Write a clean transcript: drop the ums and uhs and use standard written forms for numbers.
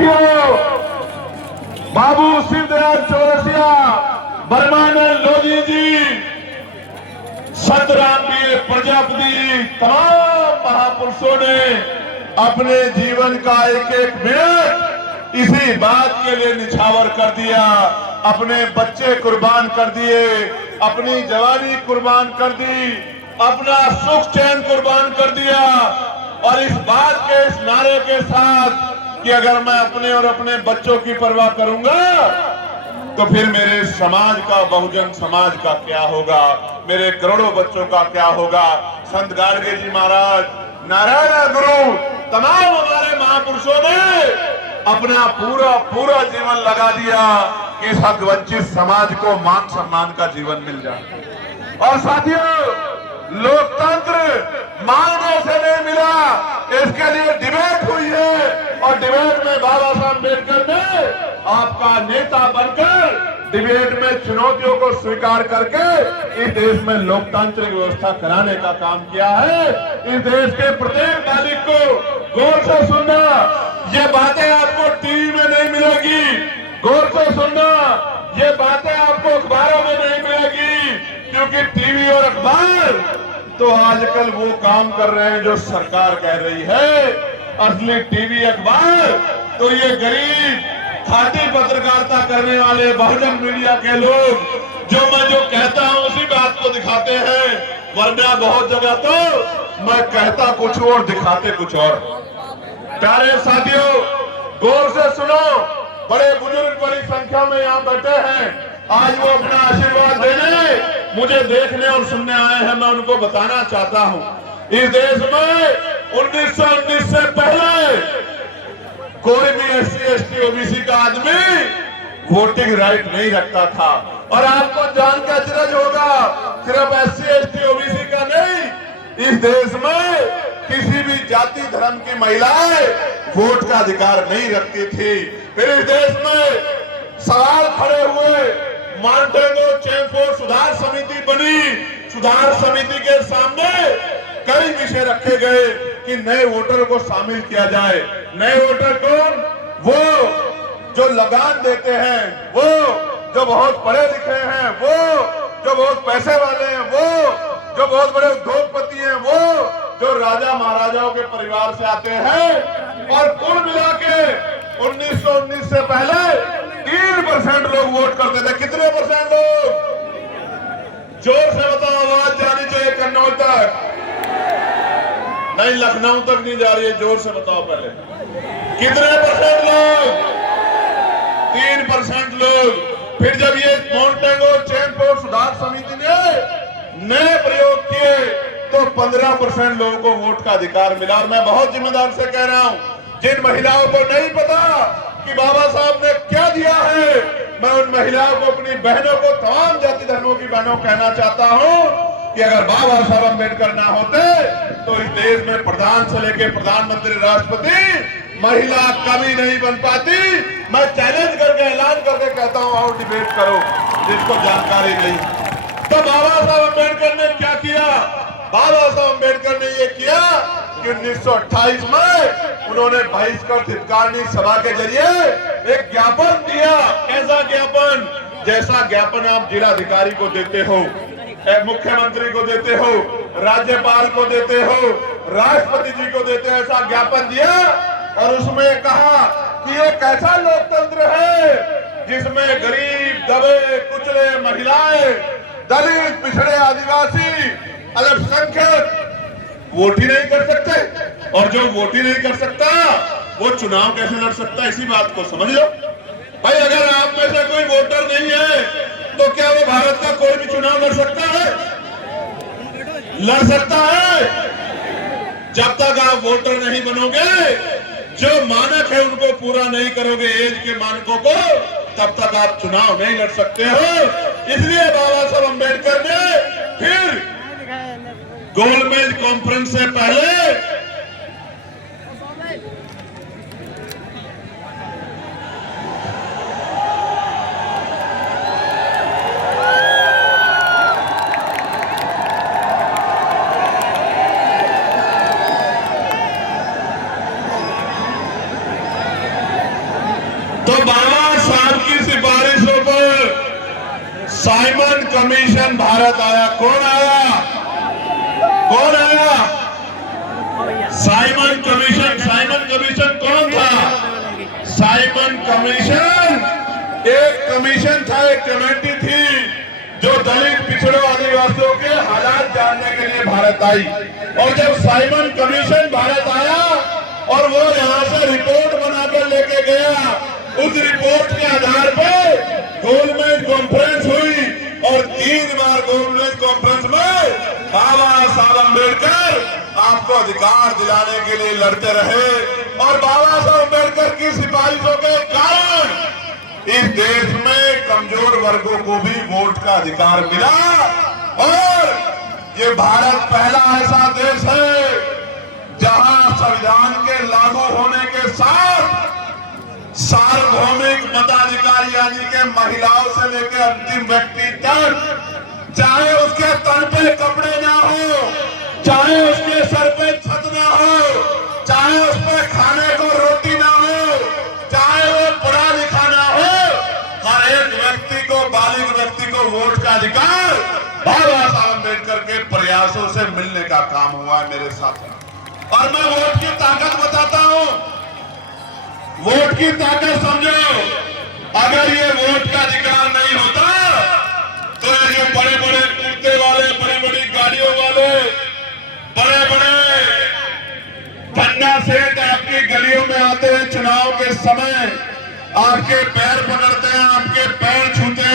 साथियों, बाबू शिवदयाल चौरसिया, ब्रह्मानंद लोधी जी, संत रामवीर प्रजापति, तमाम महापुरुषों ने अपने जीवन का एक एक मिनट इसी बात के लिए निछावर कर दिया। अपने बच्चे कुर्बान कर दिए, अपनी जवानी कुर्बान कर दी, अपना सुख चैन कुर्बान कर दिया, और इस बात के इस नारे के साथ कि अगर मैं अपने और अपने बच्चों की परवाह करूंगा तो फिर मेरे समाज का, बहुजन समाज का क्या होगा, मेरे करोड़ों बच्चों का क्या होगा। संत गाडगे जी महाराज, नारायण गुरु, तमाम हमारे महापुरुषों ने अपना पूरा जीवन लगा दिया कि इस हक वंचित समाज को मान सम्मान का जीवन मिल जाए। और साथियों, लोकतंत्र मांगने से नहीं मिला, इसके लिए डिबेट हुई है, और डिबेट में बाबा साहब अम्बेडकर ने आपका नेता बनकर डिबेट में चुनौतियों को स्वीकार करके इस देश में लोकतांत्रिक व्यवस्था कराने का काम किया है। इस देश के प्रत्येक नागरिक को गौर से सुनना, ये बातें आपको टीवी में नहीं मिलेगी, गौर से सुनना, ये बातें आपको अखबारों में नहीं मिलेगी, क्योंकि टीवी और अखबार तो आजकल वो काम कर रहे हैं जो सरकार कह रही है। असली टीवी अखबार तो ये गरीब खाटी पत्रकारिता करने वाले बहुजन मीडिया के लोग, जो मैं जो कहता हूं उसी बात को दिखाते हैं, वरना बहुत जगह तो मैं कहता कुछ और दिखाते कुछ और। प्यारे साथियों, गौर से सुनो, बड़े बुजुर्ग बड़ी संख्या में यहाँ बैठे हैं, आज वो अपना आशीर्वाद देने मुझे देखने और सुनने आए हैं। मैं उनको बताना चाहता हूँ, इस देश में 1919 से पहले कोई भी SC ST OBC का आदमी वोटिंग राइट नहीं रखता था। और आपको जान का अचरज होगा, सिर्फ SC ST OBC का नहीं, इस देश में किसी भी जाति धर्म की महिलाएं वोट का अधिकार नहीं रखती थी। फिर इस देश में सवाल खड़े हुए, मार्टेगो चेमफोर्ड सुधार समिति बनी। सुधार समिति के सामने कई विषय रखे गए कि नए वोटर को शामिल किया जाए। नए वोटर कौन? वो जो लगान देते हैं, वो जो बहुत पढ़े लिखे हैं, वो जो बहुत पैसे वाले हैं, वो जो बहुत बड़े उद्योगपति हैं, वो जो राजा महाराजाओं के परिवार से आते हैं। और कुल मिला के 1919 से पहले 3% लोग वोट करते थे। कितने परसेंट लोग? जोर से बताओ, आवाज जानी चाहिए कन्नौज तक, नहीं लखनऊ तक नहीं जा रही है, जोर से बताओ पहले कितने परसेंट लोग? 3% लोग। फिर जब ये मार्टेगो चेमफोर्ड सुधार समिति ने नए प्रयोग किए तो 15% लोगों को वोट का अधिकार मिला। और मैं बहुत जिम्मेदार से कह रहा हूं, जिन महिलाओं को नहीं पता कि बाबा साहब ने क्या दिया है, मैं उन महिलाओं को, अपनी बहनों को, तमाम जाति धर्मों की बहनों को कहना चाहता हूं कि अगर बाबा साहब अम्बेडकर ना होते तो इस देश में प्रधान से लेकर प्रधानमंत्री, राष्ट्रपति, महिला कभी नहीं बन पाती। मैं चैलेंज करके, ऐलान करके कहता हूं, आओ डिबेट करो जिसको जानकारी नहीं। तो बाबा साहब अम्बेडकर ने क्या किया? बाबा साहब अम्बेडकर ने ये किया कि 1928 में उन्होंने बहिष्कृत हितकारिणी सभा के जरिए एक ज्ञापन दिया। ऐसा ज्ञापन जैसा ज्ञापन आप जिलाधिकारी को देते हो, मुख्यमंत्री को देते हो, राज्यपाल को देते हो, राष्ट्रपति जी को देते हो, ऐसा ज्ञापन दिया। और उसमें कहा कि ये कैसा लोकतंत्र है जिसमें गरीब, दबे कुचले, महिलाएं, दलित, पिछड़े, आदिवासी, अल्पसंख्यक वोट ही नहीं कर सकते, और जो वोट ही नहीं कर सकता वो चुनाव कैसे लड़ सकता है? इसी बात को समझ लो भाई। अगर आप में से कोई वोटर नहीं है तो क्या वो भारत का कोई भी चुनाव लड़ सकता है? लड़ सकता है। जब तक आप वोटर नहीं बनोगे, जो मानक है उनको पूरा नहीं करोगे, एज के मानकों को, तब तक आप चुनाव नहीं लड़ सकते हो। इसलिए बाबा साहब अम्बेडकर ने फिर गोलमेज कॉन्फ्रेंस से पहले साइमन कमीशन भारत आया। कौन आया? कौन आया? साइमन कमीशन कौन था? साइमन कमीशन एक कमीशन था, एक कमेटी थी जो दलित पिछड़ों आदिवासियों के हालात जानने के लिए भारत आई। और जब साइमन कमीशन भारत आया और वो यहाँ से रिपोर्ट बनाकर लेके गया, उस रिपोर्ट के आधार पर गोलमेज कॉन्फ्रेंस हुई और 3 बार गोलमेज कॉन्फ्रेंस में बाबा साहब अम्बेडकर आपको अधिकार दिलाने के लिए लड़ते रहे। और बाबा साहब अम्बेडकर की सिफारिशों के कारण इस देश में कमजोर वर्गों को भी वोट का अधिकार मिला। और ये भारत पहला ऐसा देश है जहां संविधान के लागू होने के साथ सार्वभौमिक मताधिकार यानी के महिलाओं से लेकर अंतिम व्यक्ति तक, चाहे उसके तन पे कपड़े ना हो, चाहे उसके सर पे छत ना हो, चाहे उस पे खाने को रोटी ना हो, चाहे वो पढ़ा लिखा ना हो, हर एक व्यक्ति को, बालिग व्यक्ति को वोट का अधिकार बाबा साहब अम्बेडकर के प्रयासों से मिलने का काम हुआ है मेरे साथ। और मैं वोट की ताकत बताता हूं। वोट की ताकत समझो। अगर ये वोट का अधिकार नहीं होता तो ये बड़े बड़े कुर्ते वाले, बड़ी बड़ी गाड़ियों वाले, बड़े बड़े धन्ना सेठ आपकी गलियों में आते हैं चुनाव के समय, आपके पैर पकड़ते हैं, आपके पैर